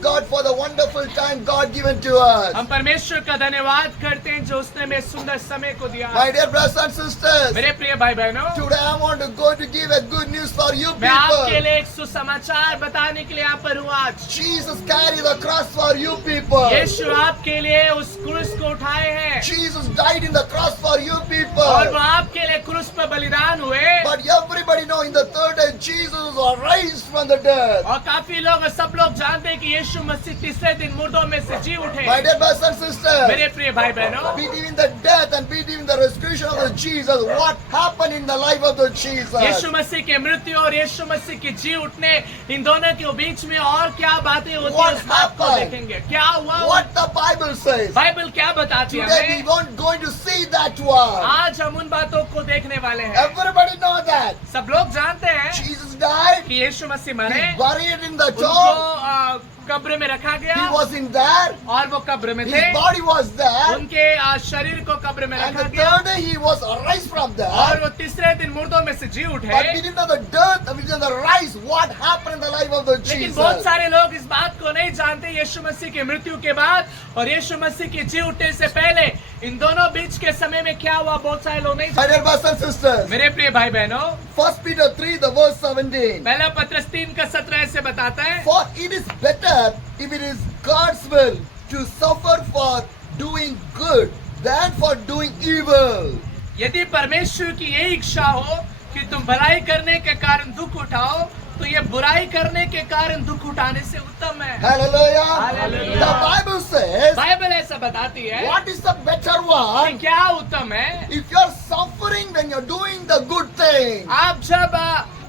God for the wonderful time God given to us. हम परमेश्वर का धन्यवाद करते हैं जो उसने हमें सुंदर समय को दिया। My dear brothers and sisters, मेरे प्रिय भाई बहनों, today I want to go to give a good news for you मैं आपके people. लिए एक सुसमाचार बताने के लिए यहाँ पर हूँ आज। Jesus carried the cross for you people. यीशु आपके लिए उस क्रूस को उठाए हैं Jesus died in the cross for you और वो people. आपके लिए क्रूस पर बलिदान हुए। But everybody know in the third day Jesus was raised from the dead. और काफी लोग और सब लोग जानते हैं कि यीशु मसीह तीसरे दिन मुर्दों में से जी उठे। My dear brothers and sisters, मेरे प्रिय भाई बहनों, between the death and between the resurrection of the Jesus, what happened in the life of the Jesus? यीशु मसीह के मृत्यु और यीशु मसीह के जी उठने, इन दोनों के बीच में और क्या बातें होती हैं What उस बात को happened? देखेंगे। क्या हुआ? What the Bible says. Bible क्या बताती है Today we हमें? won't going to see that one. आज हम उन बातों को देखने वाले हैं। Everybody know that. सब लोग जानते हैं Jesus died. कि यीशु मसीह He मरे, buried in the उनको tomb. कब्र में रखा He गया was in there. और वो कब्र में His थे। body was there. उनके शरीर को कब्र में And रखा the गया third day he was raised from और there. वो तीसरे दिन मुर्दों में से जी उठे। But we didn't know the death, we didn't know the rise. What happened in the life of the लेकिन बहुत Jesus? सारे लोग इस बात को नहीं जानते यीशु मसीह की मृत्यु के बाद और यीशु मसीह के जी उठने से पहले इन दोनों बीच के समय में क्या हुआ, बहुत सारे लोग नहीं My जानते। dear brothers and sisters, मेरे प्रिय भाई बहनों, 1 Peter 3, the verse 17. पहला पत्रस 3 का 17 ऐसे बताता है, For it is better if it is God's will to suffer for doing good than for doing evil. यदि परमेश्वर की यही इच्छा हो कि तुम भलाई करने के कारण दुख उठाओ, तो ये बुराई करने के कारण दुख उठाने से उत्तम है। Hallelujah. Hallelujah. The Bible says, Bible ऐसा बताती है what is the better कि one? क्या उत्तम है। If you're suffering when you're doing the good thing. आप जब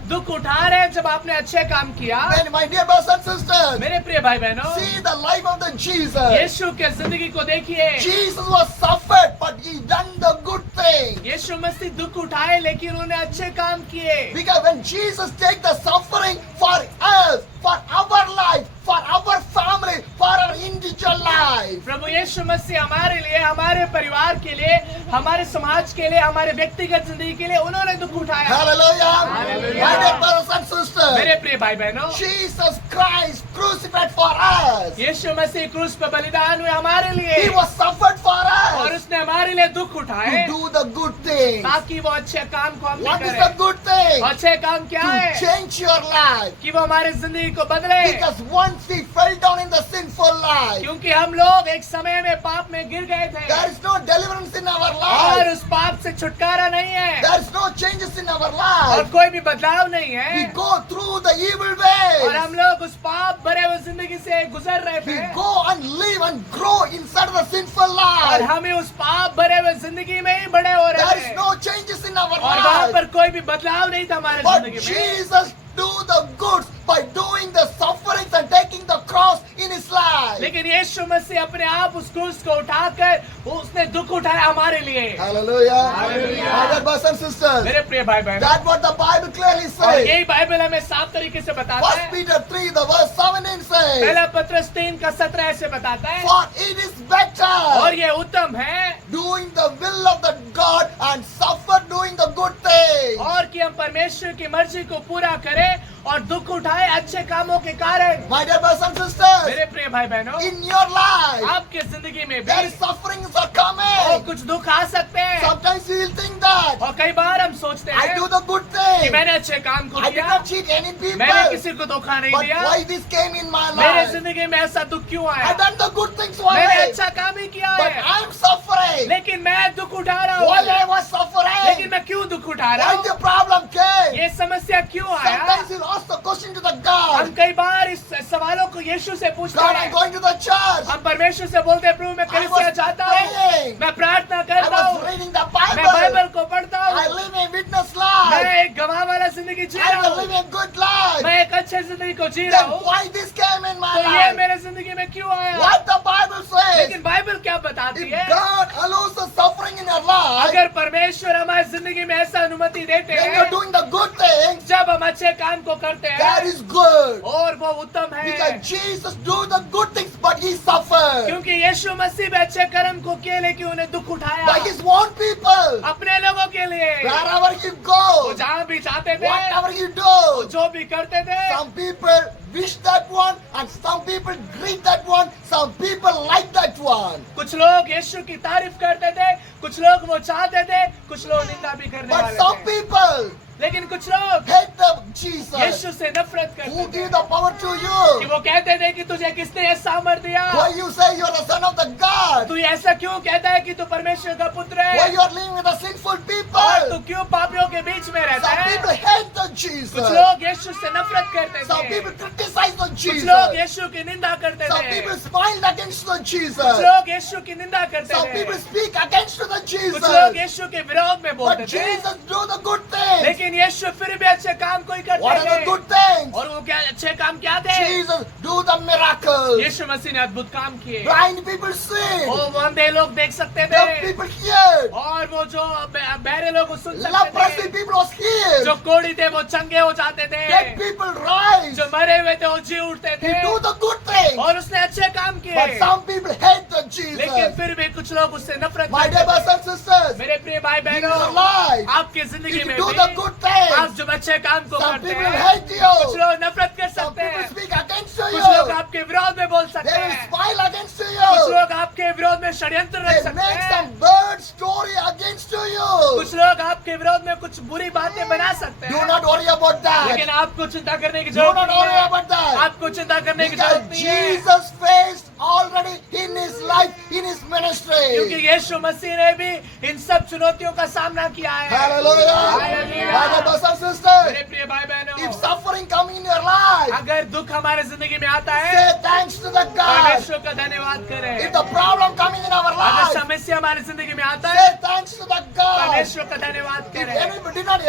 दुख उठा रहे हैं, जब आपने अच्छे काम किया, Then my dear brothers and sisters, मेरे प्रिय भाई बहनों, see the life of the Jesus. यीशु के जिंदगी को देखिए। Jesus was suffered, but he done the good thing. यीशु मसीह दुख उठाए लेकिन उन्होंने अच्छे काम किए। Because when Jesus take the suffering for us, for our life, for our family, for our individual life. प्रभु यीशु मसीह हमारे लिए, हमारे परिवार के लिए, हमारे समाज के लिए, हमारे व्यक्तिगत जिंदगी के लिए उन्होंने दुख उठाया। Hallelujah. Hallelujah. My dear brothers and sisters, मेरे प्रिय भाई बहनों, Jesus Christ crucified for us. यीशु मसीह क्रूस पर बलिदान हुए हमारे He लिए was suffered for और us उसने हमारे लिए दुख to उठाए do the good thing. ताकि वो अच्छे काम को हम What is करें। the good thing? अच्छे काम क्या To है? change your life. कि वो हमारे जिंदगी को बदले। Because once we fell down in the sinful life, क्योंकि हम लोग एक समय में पाप में गिर गए थे there is no deliverance in our और life. उस पाप से छुटकारा नहीं है There is no changes in our और life. कोई भी बदलाव नहीं है We go through the evil और ways. हम लोग उस पाप भरे हुए जिंदगी से गुजर रहे We थे go and live and grow inside the sinful और life. हमें उस पाप भरे हुए जिंदगी में ही बड़े हो There रहे is थे no changes in our और वहाँ life. पर कोई भी बदलाव नहीं था हमारे But जिंदगी में। Jesus do the goods by doing the sufferings and taking the cross in his life. लेकिन यीशु मसीह अपने आप उस क्रूस को उठाकर उसने दुख उठाया हमारे लिए। Hallelujah. Hallelujah. My dear brothers and sisters, मेरे प्रिय भाई बहन, that's what the Bible clearly और says. यही बाइबल हमें साफ तरीके से बताता 1 है। Peter 3, the verse 17 says, पहला पत्रस 3 का 17 ऐसे बताता है, For it is और better ये उत्तम है doing the will of the God and suffer doing the good thing. और कि हम परमेश्वर की मर्जी को पूरा करें और दुख उठाए अच्छे कामों के कारण। My dear brothers and sisters, मेरे प्रिय भाई बहनों, in your life, आपके जिंदगी में there भी is sufferings are और coming. कुछ दुख आ सकते हैं Sometimes you will think that और कई बार हम सोचते I हैं do the good कि thing. मैंने अच्छे काम को I did किया, not cheat any मैंने people. किसी को धोखा नहीं But दिया, why this came in my मेरे life? जिंदगी में ऐसा दुख क्यों I आया? done the good things मैंने why? अच्छा काम ही किया But है I'm suffering. लेकिन मैं दुख उठा रहा Why हूँ। I was लेकिन suffering? मैं क्यों दुख उठा रहा Why हूँ? the problem came? ये समस्या क्यों आया? Sometimes you'll ask the question to the हम God. कई बार इस सवालों को यीशु से पूछते God, I'm हैं। going to the church. हम परमेश्वर से बोलते हैं, प्रभु मैं I कलीसिया was जाता हूँ, praying. मैं प्रार्थना I करता was हूँ, reading the मैं Bible. बाइबल को पढ़ता I हूँ, live a witness मैं life. एक गवाह वाला जिंदगी जी I रहा will हूँ, live a good life. मैं एक अच्छे जिंदगी को जी रहा Then हूँ, why this came in my तो ये life? मेरे जिंदगी में क्यों आया? What the Bible says? लेकिन बाइबल क्या बताती If है? God allows the suffering in your life, अगर परमेश्वर हमारी जिंदगी में ऐसा अनुमति देते when you're हैं, doing the good things, जब हम अच्छे काम को करते that हैं is good. और वो उत्तम है, Because Jesus do the good things, but he suffered. suffered. क्योंकि यीशु मसीह भी अच्छे कर्म को किए लेकिन उन्हें दुख उठाया By his own people. अपने लोगों के लिए। Wherever you वो go, जहाँ भी जाते थे, whatever you वो do, जो भी करते थे, some people wish that one and some people greet that one, some people like that one. कुछ लोग यीशु की तारीफ करते थे, कुछ लोग वो चाहते थे, कुछ लोग निंदा भी करने But वाले some थे। people लेकिन कुछ लोग hate the Jesus. यीशु से नफरत Who करते थे gave the power to कि you? वो कहते थे कि तुझे किसने ये सामर्थ दिया? Why you say you are the son of the God? तू ऐसा क्यों कहता है कि तू परमेश्वर का पुत्र Why है? you are living with the sinful और तू people? क्यों पापियों के बीच में रहता Some है? people hate the कुछ Jesus. लोग यीशु से नफरत करते Some थे, people criticize the कुछ लोग Jesus. यीशु की निंदा करते Some थे, people smile against the कुछ Jesus. लोग यीशु की निंदा करते Some people थे, speak against the कुछ लोग Jesus. यीशु के विरोध में But बोलते थे, Jesus do the good things. लेकिन यीशु फिर भी अच्छे काम कोई What करते are the थे। good things? और वो क्या अच्छे काम क्या थे? Jesus do the miracles. यीशु मसीह ने अद्भुत काम किए। Blind people see. वो अंधे लोग देख सकते Deaf थे, people hear. और वो जो बहरे लोग वो सुन Leprosy सकते थे, people was healed. जो कोढ़ी थे वो चंगे हो जाते थे, Dead people rise. जो मरे हुए थे वो जी उठते He थे, do the good things. और उसने अच्छे काम किए। But some people hate the लेकिन Jesus. फिर भी कुछ लोग उससे नफरत My dear करते brothers थे। and sisters, मेरे प्रिय भाई in your बहनों, life, आपके जिंदगी if में you do भी the good things, आप जब अच्छे काम को some करते people हैं, hate कुछ you. लोग नफरत कर Some सकते people हैं, speak against कुछ लोग you. आपके विरोध में बोल सकते They will हैं, smile against कुछ you. लोग आपके विरोध में षड्यंत्र रच They सकते make हैं, some bad story against you. कुछ लोग आपके विरोध में कुछ बुरी बातें बना सकते Do हैं, not worry about लेकिन that. आपको चिंता करने की Do जरूरत not नहीं worry है। about that. आपको चिंता करने की Because जरूरत नहीं है, Jesus faced already in his life, in his क्योंकि ministry. यीशु मसीह ने भी इन सब चुनौतियों का सामना किया है। Hallelujah. Hallelujah. My dear brothers and मेरे sisters, प्रिय भाई if बहनों, suffering come in your life, अगर दुख हमारे जिंदगी में आता है, say thanks to the God. परमेश्वर का धन्यवाद करें। If the problem coming in our अगर life, समस्या हमारी जिंदगी में आता say है, thanks to the God. परमेश्वर का धन्यवाद If करें।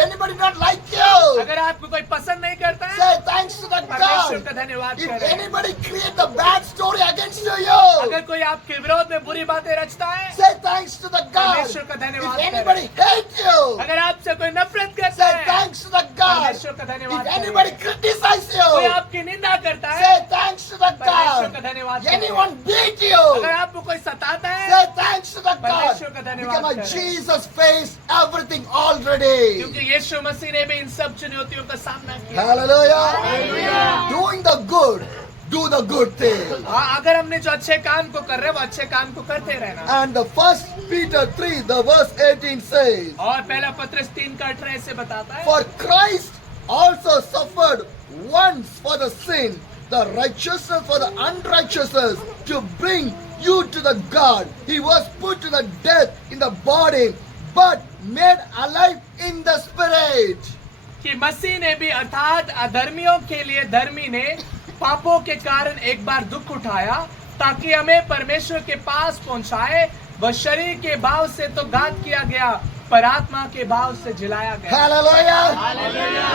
anybody not like you, अगर आपको कोई पसंद नहीं करता है, say thanks to the परमेश्वर God. का धन्यवाद If करें। anybody create the bad story against you, अगर कोई आपके विरोध में बुरी बातें रचता है, say thanks to the God. परमेश्वर का धन्यवाद If करें। anybody hate you, अगर आपसे कोई नफरत करता say है, thanks to the God. परमेश्वर का धन्यवाद If करें। anybody criticize कोई you, आपकी निंदा करता है, say thanks to the परमेश्वर का God. धन्यवाद करें। Anyone beat अगर you, आपको कोई सताता है, say thanks to the God. परमेश्वर का धन्यवाद Because my करें। Jesus faced everything already. क्योंकि यीशु मसीह ने भी इन सब चुनौतियों का सामना किया। Hallelujah. Doing the good, do the good thing. अगर हमने जो अच्छे काम को कर रहे हैं, वो अच्छे काम को करते रहना। And the first Peter 3, the verse 18 says, और पहला पत्रस 3 का 18 से बताता है, For Christ also suffered once for the sin, the righteousness for the unrighteousness, to bring you to the God. He was put to the death in the body, but made alive in the spirit. कि मसीह ने भी अर्थात अधर्मियों के लिए धर्मी ने पापों के कारण एक बार दुख उठाया, ताकि हमें परमेश्वर के पास पहुंचाए। वह शरीर के भाव से तो घात किया गया, पर आत्मा के भाव से जिलाया गया। Hallelujah.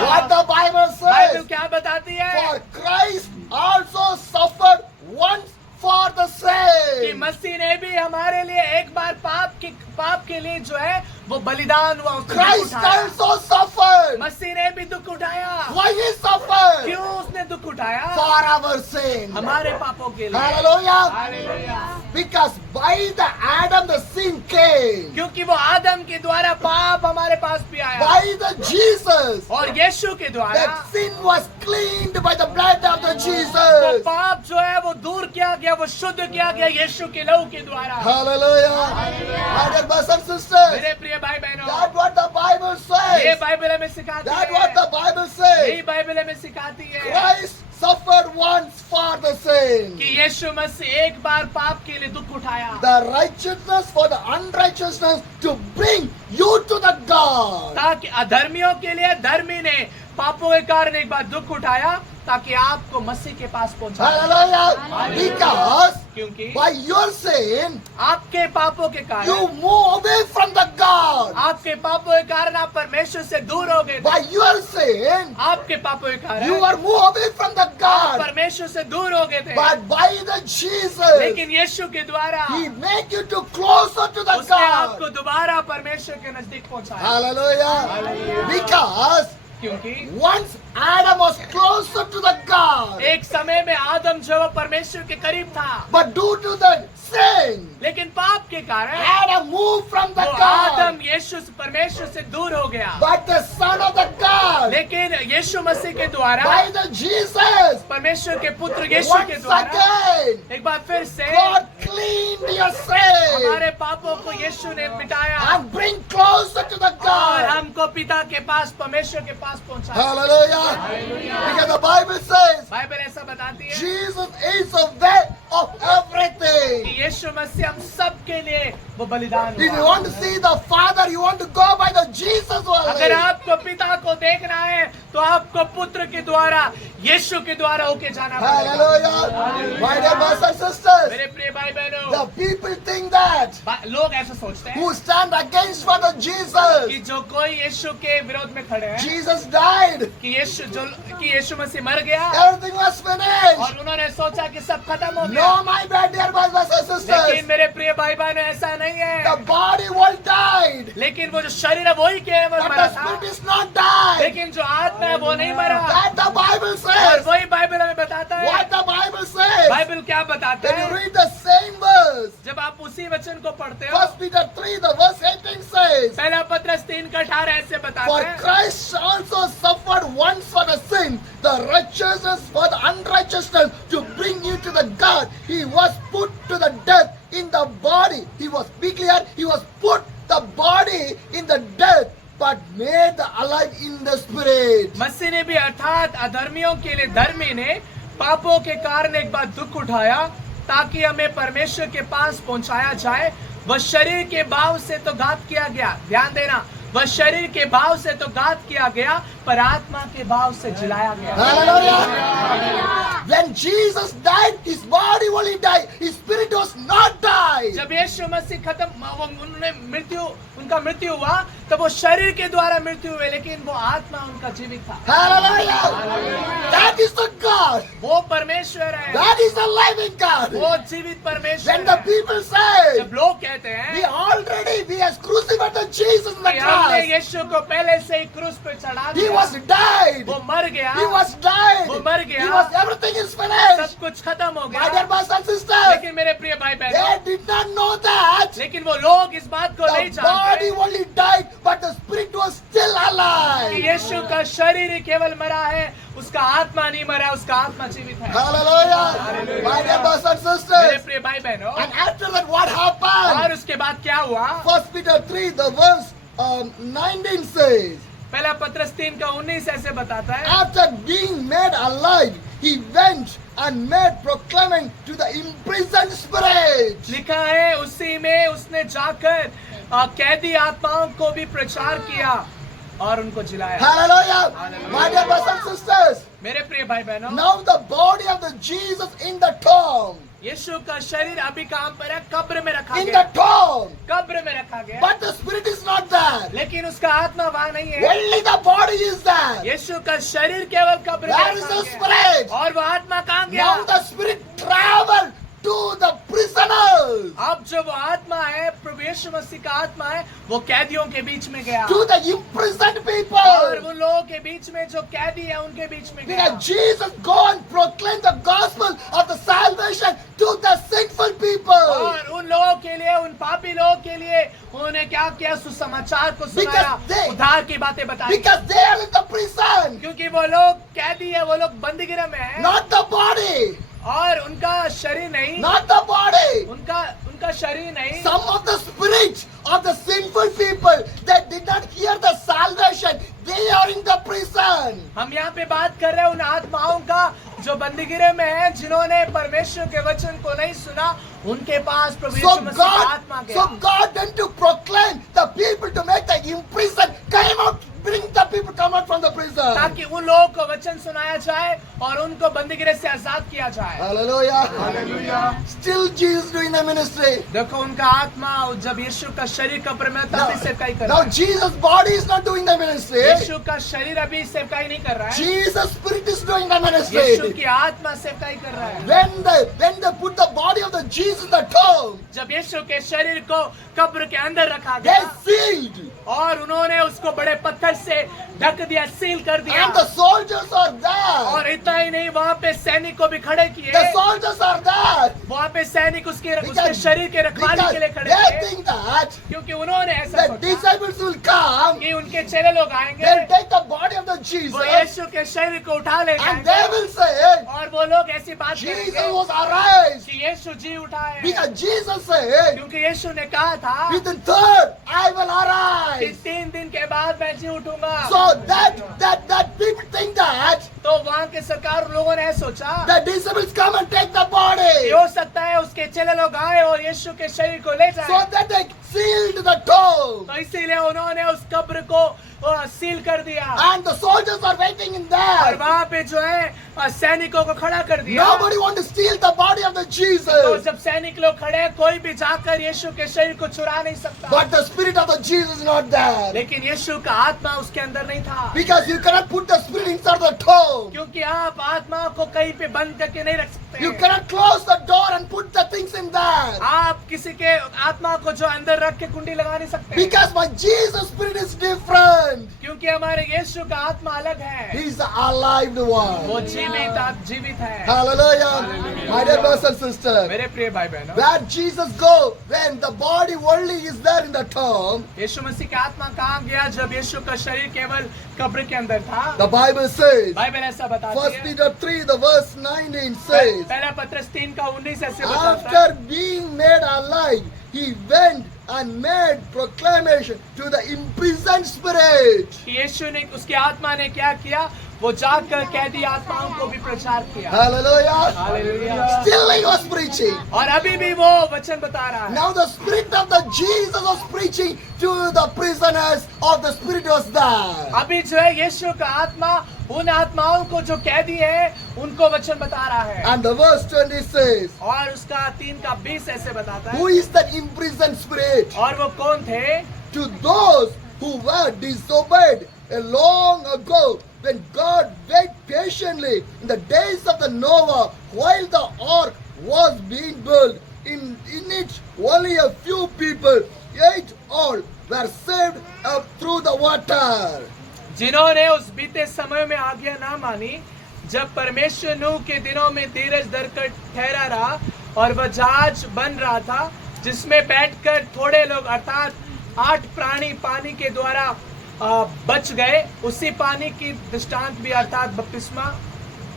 What the Bible Bible says. क्या बताती है? For Christ also suffered once for the कि sin. मसीह ने भी हमारे लिए एक बार पाप के लिए जो है वो बलिदान हुआ, उसने दुख Christ उठाया। also suffered. मसीह ने भी दुख उठाया। Why he suffered? क्यों उसने दुख उठाया? For our sin. हमारे पापों के लिए। Hallelujah. Hallelujah. Because by the Adam the sin came. क्योंकि वो आदम के द्वारा पाप हमारे पास भी आया, By the Jesus. और यीशु के द्वारा That sin was cleaned by the blood of the वो Jesus. पाप जो है वो दूर किया गया, वो शुद्ध किया गया यीशु के लहू के द्वारा। Hallelujah. My dear brothers and sisters. मेरे प्रिय भाई बहनों, That's what the Bible ये says. बाइबल हमें सिखाती That's है, what the Bible यही says. बाइबल हमें सिखाती है Christ suffered once for the sin. कि यीशु मसीह एक बार पाप के लिए दुख उठाया, The righteousness for the unrighteousness, to bring you to the God. ताकि अधर्मियों के लिए धर्मी ने पापों के कारण एक बार दुख उठाया, ताकि आपको मसीह के पास पहुंचाए। Hallelujah. Because क्योंकि by your sin, आपके पापों के कारण, you move away from the God. आपके पापों के कारण आप परमेश्वर से दूर हो गए थे। By your sin, आपके पापों के कारण you are moved away from the आप God. परमेश्वर से दूर हो गए थे, But by the Jesus, लेकिन यीशु के द्वारा He make you to closer to the उसने आपको God. दोबारा परमेश्वर के नजदीक पहुंचाया। Hallelujah. Because क्योंकि once Adam was closer to the God, एक समय में आदम जो वो परमेश्वर के करीब था, but due to the sin, लेकिन पाप के कारण Adam moved from the वो God. आदम यीशु परमेश्वर से दूर हो गया। But the Son of the God, लेकिन यीशु मसीह के द्वारा, by the Jesus, परमेश्वर के पुत्र यीशु के once द्वारा again, एक बार फिर से God cleaned your sin हमारे पापों को यीशु ने मिटाया and bring closer to the और God. हमको पिता के पास, परमेश्वर के पास पहुंचाया। Hallelujah. Because the Bible says Bible ऐसा बताती है Jesus is the way of everything. कि यीशु मसीह हम सब के लिए वो बलिदान If you हुआ। want to see the Father, you want to go by the Jesus अगर way. आपको पिता को देखना है तो आपको पुत्र के द्वारा, यीशु के द्वारा होके जाना पड़ेगा। Hallelujah. My dear brothers and sisters, मेरे प्रिय भाई the बहनों, people think that लोग ऐसा सोचते हैं who stand against for the कि Jesus, जो कोई यीशु के विरोध में खड़े हैं Jesus died, कि यीशु मसीह मर गया everything was finished. और उन्होंने सोचा कि सब खत्म हो गया। No, my bad, dear brothers and लेकिन sisters, मेरे प्रिय भाई बहनों, ऐसा नहीं है। the body will died, लेकिन वो जो शरीर है वही केवल but मरा the था, spirit is not died. लेकिन जो आत्मा है वो नहीं मरा। That the Bible और says. वही बाइबल हमें बताता है। What the Bible says. Bible क्या बताता When you है? read the same verse, जब आप उसी वचन को पढ़ते हो, 1 Peter 3, the verse 18 says, पहला पत्रस 3:18 ऐसे बताता for है, Christ also suffered once for the sin, the righteousness for the unrighteousness, to bring you to the God. He was put to the death in the body. He was, be clear, he was put the body in the death, but made alive in the spirit. मसीह ने भी अर्थात अधर्मियों के लिए धर्मी ने पापों के कारण एक बार दुख उठाया ताकि हमें परमेश्वर के पास पहुंचाया जाए। वह शरीर के भाव से तो घात किया गया, ध्यान देना, वह शरीर के भाव से तो घात किया गया पर आत्मा के भाव से जिलाया गया। Hallelujah. When Jesus died, his body only died. His spirit was not died. जब यीशु मसीह उनका मृत्यु हुआ तब वो शरीर के द्वारा मृत्यु हुए, लेकिन वो आत्मा उनका जीवित था। Hallelujah. That is the God. वो परमेश्वर है, That is the living God. वो जीवित परमेश्वर When the है। people say, जब लोग कहते हैं we has crucified the Jesus in the कि हमने cross. यीशु को पहले से ही क्रूस पे चढ़ा He दिया, was died. वो मर गया, He was died. वो मर गया, He was, everything is finished. सब कुछ खत्म हो My dear गया। brothers and sisters, लेकिन मेरे प्रिय भाई they बहनों, did not know that लेकिन वो लोग इस बात को नहीं the body जानते only died, but the spirit was still कि alive. यीशु का शरीर ही केवल मरा है, उसका आत्मा नहीं मरा, उसका आत्मा जीवित है। Hallelujah. My dear brothers and मेरे sisters, प्रिय भाई बहनों, and after that what happened? और उसके बाद क्या हुआ? 1 Peter 3, the verse 19 says, पहला पत्रस 3:19 ऐसे बताता है, after being made alive, he went and made proclaiming to the imprisoned spirit. लिखा है उसी में उसने जाकर कैदी आत्माओं को भी प्रचार किया और उनको जिलाया। Hallelujah. My dear brothers and sisters, मेरे प्रिय भाई बहनों, now the body of the Jesus in the tomb, यीशु का शरीर अभी कहाँ पर है? कब्र में रखा in गया, the tomb, कब्र में रखा गया, but the spirit is not there. लेकिन उसका आत्मा वहाँ नहीं है। Only the body is there. यीशु का शरीर केवल कब्र में Where is रखा the गया। spirit? और वो आत्मा कहाँ गया? Now the spirit traveled to the prisoners, अब जो वो आत्मा है, प्रभु यीशु मसीह का आत्मा है, वो कैदियों के बीच में गया to the imprisoned और people. उन लोगों के बीच में जो कैदी है उनके बीच में गया। Because Jesus go and proclaim the gospel of the salvation to the sinful people. और उन लोगों के लिए, उन पापी लोगों के लिए उन्होंने क्या किया? सुसमाचार को सुनाया, Because they- उद्धार की बातें बताई। Because they are in the prison, क्योंकि वो लोग कैदी है, वो लोग बंदीगृह में है not the body, और उनका शरीर नहीं, not the body. उनका शरीर नहीं। Some of the spirits of the sinful people that did not hear the salvation, they are in the prison. हम यहाँ पे बात कर रहे हैं उन आत्माओं का जो बंदीगृह में है, जिन्होंने परमेश्वर के वचन को नहीं सुना, उनके पास प्रभु So यीशु मसीह का आत्मा गया। God then to proclaim the people to make the imprisoned came out, bring the people come out from the prison. ताकि उन लोगों को वचन सुनाया जाए और उनको बंदीगृह से आजाद किया जाए। Hallelujah. Still Jesus doing the ministry. देखो उनका आत्मा जब यीशु का शरीर कब्र में तब भी सेवकाई कर रहा Now है। Jesus' body is not doing the ministry. यीशु का शरीर अभी सेवकाई नहीं कर रहा है, Jesus' spirit is doing the Yeshu ministry. की आत्मा सेवकाई कर रहा है। When they put the body of the Jesus the tomb, जब यीशु के शरीर को कब्र के अंदर रखा they गया sealed. और उन्होंने उसको बड़े पत्थर से ढक दिया, सील कर दिया। And the soldiers are there. और इतना ही नहीं, वहाँ पे सैनिक को भी खड़े किए। The soldiers are there. वहाँ पे सैनिक उसके Because- शरीर के रखवाली के लिए खड़े they थे, think that क्योंकि उन्होंने ऐसा the सोचा disciples will come, कि उनके चेले लोग आएंगे, they'll take the body of the वो Jesus, यीशु के शरीर को उठा ले and जाएंगे they will say, और वो लोग ऐसी बात Jesus करेंगे was arised. कि यीशु जी उठा है, Because Jesus said, क्योंकि यीशु ने कहा था within third, I will कि arise. 3 दिन के बाद मैं जी उठूंगा। So that people think that तो वहाँ के सरकार लोगों ने सोचा the disciples come and take the कि body. हो सकता है उसके चेले लोग आए और यीशु के शरीर को ले जाए, So that they sealed the tomb. तो इसीलिए उन्होंने उस कब्र को सील कर दिया And the soldiers are waiting in और there. वहाँ पे जो है सैनिकों को खड़ा कर दिया। Nobody want to steal the body of the तो Jesus. जब सैनिक लोग खड़े हैं, कोई भी जाकर यीशु के शरीर को चुरा नहीं सकता, But the spirit of the Jesus is not there. लेकिन यीशु का आत्मा उसके अंदर नहीं था, Because you cannot put the spirit inside the tomb. क्योंकि आप आत्मा को कहीं पे बंद करके नहीं रख सकते। You cannot close the door and put the things in there. आप किसी के आत्मा को जो अंदर रख के कुंडी लगा नहीं सकते, Because my Jesus spirit is different. क्योंकि हमारे यीशु का आत्मा अलग है, He is the alive वो one. जीवित है। Hallelujah. My dear brothers and sisters. मेरे प्रिय भाई बहनों, Where Jesus go when the body only is there in the tomb, यीशु मसीह का आत्मा कहाँ गया जब यीशु का शरीर केवल कब्र के अंदर था? the Bible says, बाइबल ऐसा बताती 1 है, Peter 3, the verse 19 says, पहला पत्रस 3 का 19 ऐसे बताता है, after being made alive, he went and made proclamation to the imprisoned spirit. कि यीशु ने, उसकी आत्मा ने क्या किया? वो जाकर कैदी आत्माओं को भी प्रचार किया। Hallelujah. Hallelujah. Still he was preaching. और अभी भी वो वचन बता रहा है। Now the spirit of the Jesus was preaching to the prisoners of the spirit was there. अभी जो है यीशु का आत्मा उन आत्माओं को जो कैदी है उनको वचन बता रहा है। And the verse 20 says, और उसका 3 का 20 ऐसे बताता who है, is that imprisoned spirit? और वो कौन थे? To those who were disobeyed long ago, when God waited patiently in the days of the Noah while the ark was being built. In it only a few people, yet all were saved up through the water. जिन्होंने उस बीते समय में आज्ञा ना मानी, जब परमेश्वर नूह के दिनों में धीरज धरकर ठहरा रहा और वह जहाज बन रहा था, जिसमें बैठकर थोड़े लोग अर्थात 8 प्राणी पानी के द्वारा बच गए, उसी पानी की दृष्टांत भी अर्थात बपतिस्मा।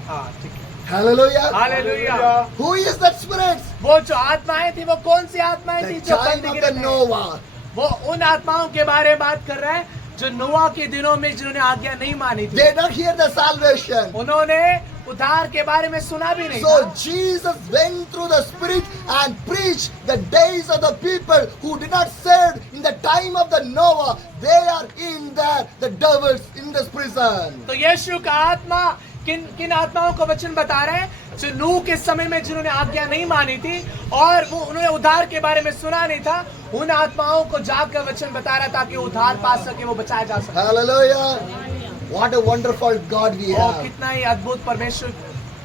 हाँ, ठीक है। Hallelujah. Hallelujah. Who is that spirit? वो जो आत्माएं थी, वो कौन सी आत्माएं थी The जो time बंदी of के the में? Noah. वो उन आत्माओं के बारे में बात कर रहा है जो नोआ के दिनों में जिन्होंने आज्ञा नहीं मानी थी, They don't hear the salvation. उन्होंने उद्धार के बारे में सुना भी नहीं So था। Jesus went through the spirit and preached the days of the people who did not save in the time of the Noah. They are in there, the devils in this prison. तो यीशु का आत्मा किन आत्माओं को वचन बता रहे हैं? जो नूह के समय में जिन्होंने आज्ञा नहीं मानी थी और वो उन्होंने उद्धार के बारे में सुना नहीं था, उन आत्माओं को जाकर वचन बता रहा ताकि उद्धार पा सके, वो बचाया जा सके। Hallelujah. What a wonderful God we और have. कितना ही अद्भुत परमेश्वर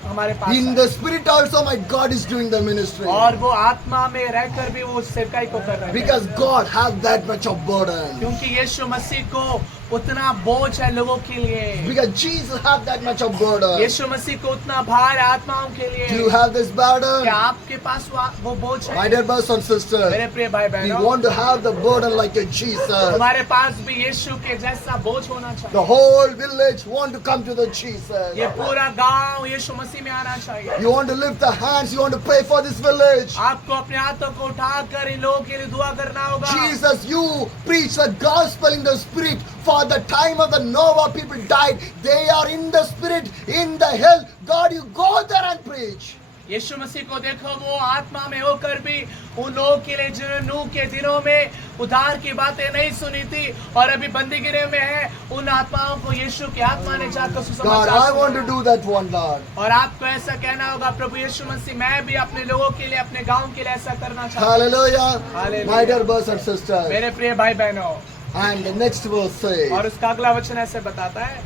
हमारे पास In है। the spirit also my God is doing the ministry. और वो आत्मा में रहकर भी वो सेवकाई को कर रहे हैं, Because God has that much of burden. क्योंकि यीशु मसीह को उतना बोझ है लोगों के लिए। Because Jesus has that much of burden. यीशु मसीह को उतना भार है आत्माओं के लिए। Do you have this burden? क्या आपके पास वो बोझ My है? dear brothers and sisters, मेरे प्रिय भाई we बहनों, want to have the burden like a Jesus. हमारे पास भी यीशु के जैसा बोझ होना चाहिए। The whole village want to come to the Jesus. ये पूरा गांव यीशु मसीह में आना चाहिए। You want to lift the hands, you want to pray for this village. आपको अपने हाथों को उठाकर इन लोगों के लिए दुआ करना होगा। Jesus, you preach the gospel in the spirit. For the time of the Noah, people died. They are in the spirit, in the hell. God, you go there and preach. यीशु मसीह को देखो, वो आत्मा में होकर भी उन लोगों के लिए जिन्होंने नूह के दिनों में उद्धार की बातें नहीं सुनी थी और अभी बंदीगिरी में है, उन आत्माओं को यीशु की आत्मा ने जाकर God, सुसमाचार I want to सुनाया। do that one, Lord. और आपको ऐसा कहना होगा, प्रभु यीशु मसीह, मैं भी अपने लोगों के लिए, अपने गांव के लिए ऐसा करना चाहता हूँ। Hallelujah. Hallelujah. My dear brothers and sisters. मेरे प्रिय भाई बहनों, And the next verse says, और उसका अगला वचन ऐसे बताता है,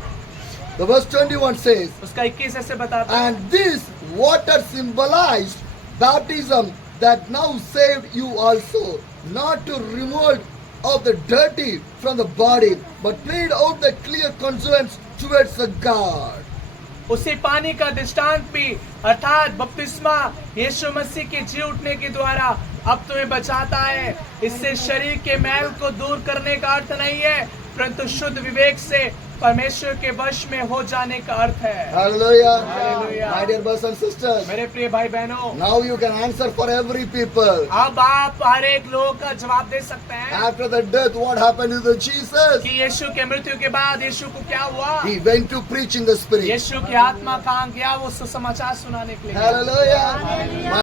the verse 21 says, उसका 21 ऐसे बताता है, and this water symbolized baptism that now saved you also, not to remove of the dirty from the body, but played out the clear consequence towards the God. उसी पानी का दृष्टांत भी अर्थात बपतिस्मा यीशु मसीह के जी उठने के द्वारा अब तुम्हें बचाता है। इससे शरीर के मैल को दूर करने का अर्थ नहीं है, परंतु शुद्ध विवेक से परमेश्वर के वश में हो जाने का अर्थ है। Hallelujah. Hallelujah. My dear brothers and sisters, मेरे प्रिय भाई बहनों, now you can answer for every people. अब आप हर एक लोग का जवाब दे सकते हैं After the death, what happened to the Jesus? कि यीशु के मृत्यु के बाद यीशु को क्या हुआ। He went to preach in the Spirit. यीशु की आत्मा कहाँ गया, वो सुसमाचार सुनाने के लिए गया। Hallelujah.